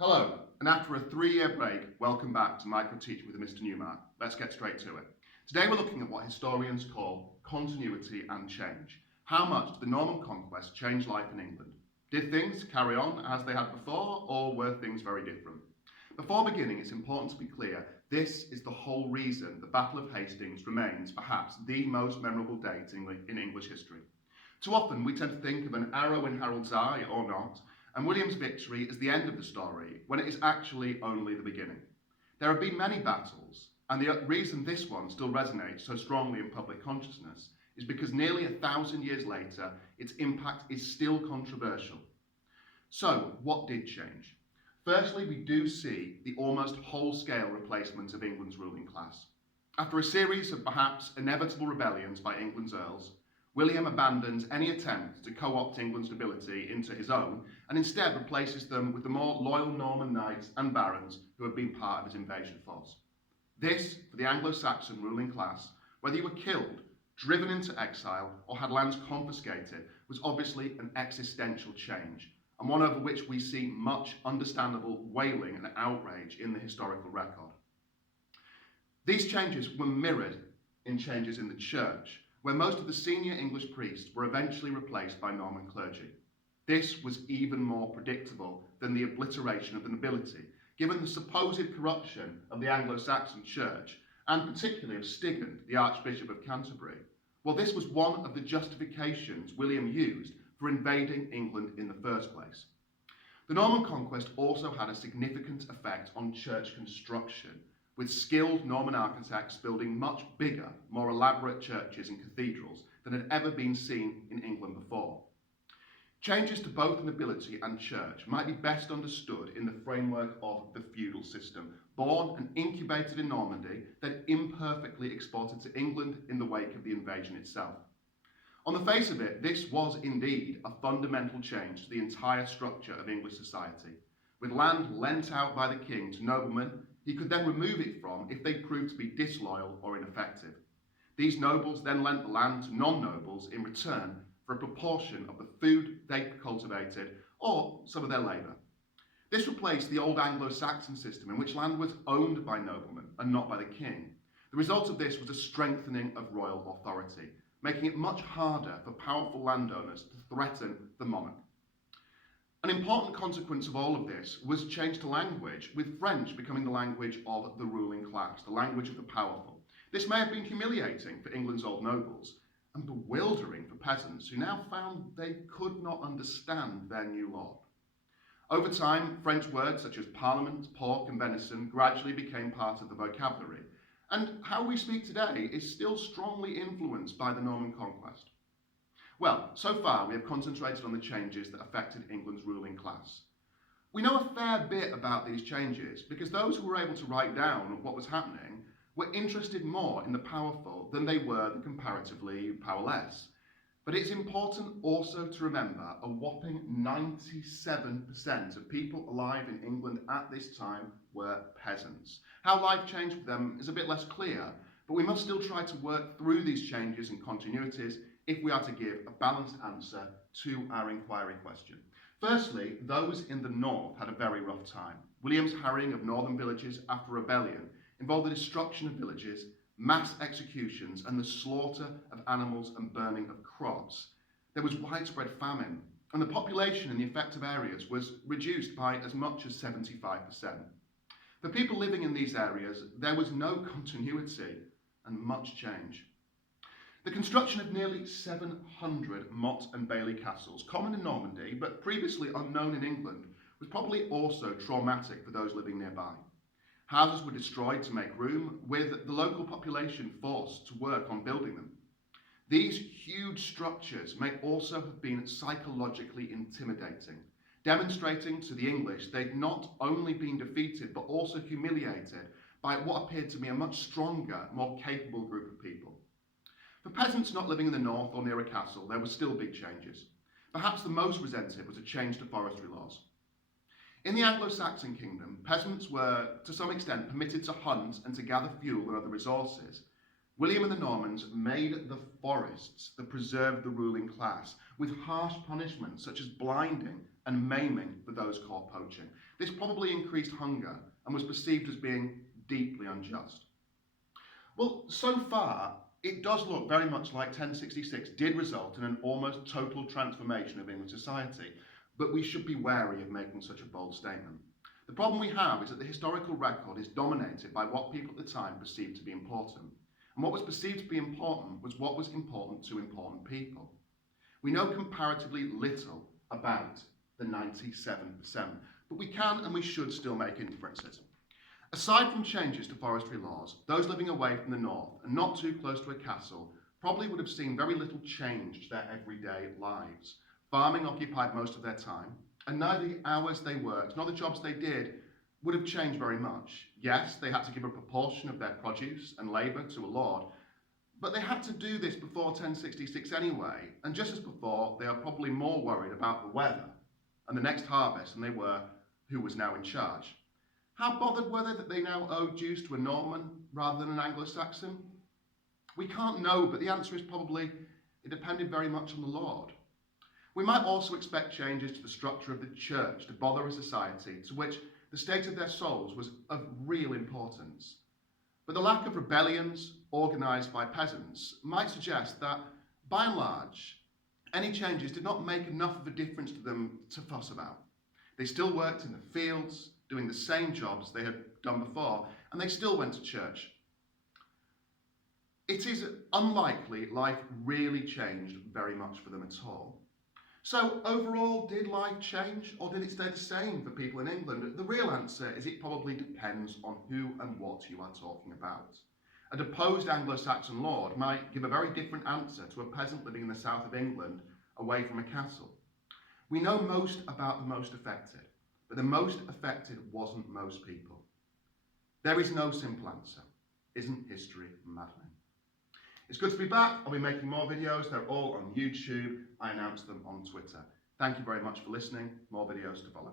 Hello, and after a 3-year break, welcome back to Micro Teaching with Mr. Newmark. Let's get straight to it. Today we're looking at what historians call continuity and change. How much did the Norman conquest change life in England? Did things carry on as they had before, or were things very different? Before beginning, it's important to be clear, this is the whole reason the Battle of Hastings remains perhaps the most memorable date in English history. Too often we tend to think of an arrow in Harold's eye, or not, and William's victory is the end of the story, when it is actually only the beginning. There have been many battles, and the reason this one still resonates so strongly in public consciousness is because nearly 1,000 years later, its impact is still controversial. So, what did change? Firstly, we do see the almost whole-scale replacement of England's ruling class. After a series of perhaps inevitable rebellions by England's earls, William abandons any attempt to co-opt England's nobility into his own and instead replaces them with the more loyal Norman knights and barons who had been part of his invasion force. This, for the Anglo-Saxon ruling class, whether you were killed, driven into exile, or had lands confiscated, was obviously an existential change, and one over which we see much understandable wailing and outrage in the historical record. These changes were mirrored in changes in the church, where most of the senior English priests were eventually replaced by Norman clergy. This was even more predictable than the obliteration of the nobility, given the supposed corruption of the Anglo-Saxon church, and particularly of Stigand, the Archbishop of Canterbury. Well, this was one of the justifications William used for invading England in the first place. The Norman conquest also had a significant effect on church construction, with skilled Norman architects building much bigger, more elaborate churches and cathedrals than had ever been seen in England before. Changes to both nobility and church might be best understood in the framework of the feudal system, born and incubated in Normandy, then imperfectly exported to England in the wake of the invasion itself. On the face of it, this was indeed a fundamental change to the entire structure of English society. With land lent out by the king to noblemen, he could then remove it from if they proved to be disloyal or ineffective. These nobles then lent the land to non-nobles in return for a proportion of the food they cultivated or some of their labour. This replaced the old Anglo-Saxon system in which land was owned by noblemen and not by the king. The result of this was a strengthening of royal authority, making it much harder for powerful landowners to threaten the monarch. An important consequence of all of this was change to language, with French becoming the language of the ruling class, the language of the powerful. This may have been humiliating for England's old nobles and bewildering for peasants who now found they could not understand their new lord. Over time, French words such as parliament, pork and venison gradually became part of the vocabulary, and how we speak today is still strongly influenced by the Norman conquest. Well, so far we have concentrated on the changes that affected England's ruling class. We know a fair bit about these changes because those who were able to write down what was happening were interested more in the powerful than they were the comparatively powerless. But it's important also to remember a whopping 97% of people alive in England at this time were peasants. How life changed for them is a bit less clear, but we must still try to work through these changes and continuities if we are to give a balanced answer to our inquiry question. Firstly, those in the north had a very rough time. William's harrying of northern villages after rebellion involved the destruction of villages, mass executions, and the slaughter of animals and burning of crops. There was widespread famine, and the population in the affected areas was reduced by as much as 75%. For people living in these areas, there was no continuity and much change. The construction of nearly 700 motte and bailey castles, common in Normandy but previously unknown in England, was probably also traumatic for those living nearby. Houses were destroyed to make room, with the local population forced to work on building them. These huge structures may also have been psychologically intimidating, demonstrating to the English they'd not only been defeated but also humiliated by what appeared to be a much stronger, more capable group of people. For peasants not living in the north or near a castle, there were still big changes. Perhaps the most resented was a change to forestry laws. In the Anglo-Saxon kingdom, peasants were, to some extent, permitted to hunt and to gather fuel and other resources. William and the Normans made the forests that preserved the ruling class, with harsh punishments such as blinding and maiming for those caught poaching. This probably increased hunger and was perceived as being deeply unjust. Well, so far, it does look very much like 1066 did result in an almost total transformation of English society, but we should be wary of making such a bold statement. The problem we have is that the historical record is dominated by what people at the time perceived to be important. And what was perceived to be important was what was important to important people. We know comparatively little about the 97%, but we can and we should still make inferences. Aside from changes to forestry laws, those living away from the north and not too close to a castle probably would have seen very little change to their everyday lives. Farming occupied most of their time, and neither the hours they worked nor the jobs they did would have changed very much. Yes, they had to give a proportion of their produce and labour to a lord, but they had to do this before 1066 anyway, and just as before, they are probably more worried about the weather and the next harvest than they were who was now in charge. How bothered were they that they now owed dues to a Norman rather than an Anglo-Saxon? We can't know, but the answer is probably it depended very much on the lord. We might also expect changes to the structure of the church to bother a society to which the state of their souls was of real importance. But the lack of rebellions organised by peasants might suggest that, by and large, any changes did not make enough of a difference to them to fuss about. They still worked in the fields, doing the same jobs they had done before, and they still went to church. It is unlikely life really changed very much for them at all. So overall, did life change or did it stay the same for people in England? The real answer is it probably depends on who and what you are talking about. A deposed Anglo-Saxon lord might give a very different answer to a peasant living in the south of England away from a castle. We know most about the most affected, but the most affected wasn't most people. There is no simple answer. Isn't history maddening? It's good to be back. I'll be making more videos. They're all on YouTube. I announce them on Twitter. Thank you very much for listening. More videos to follow.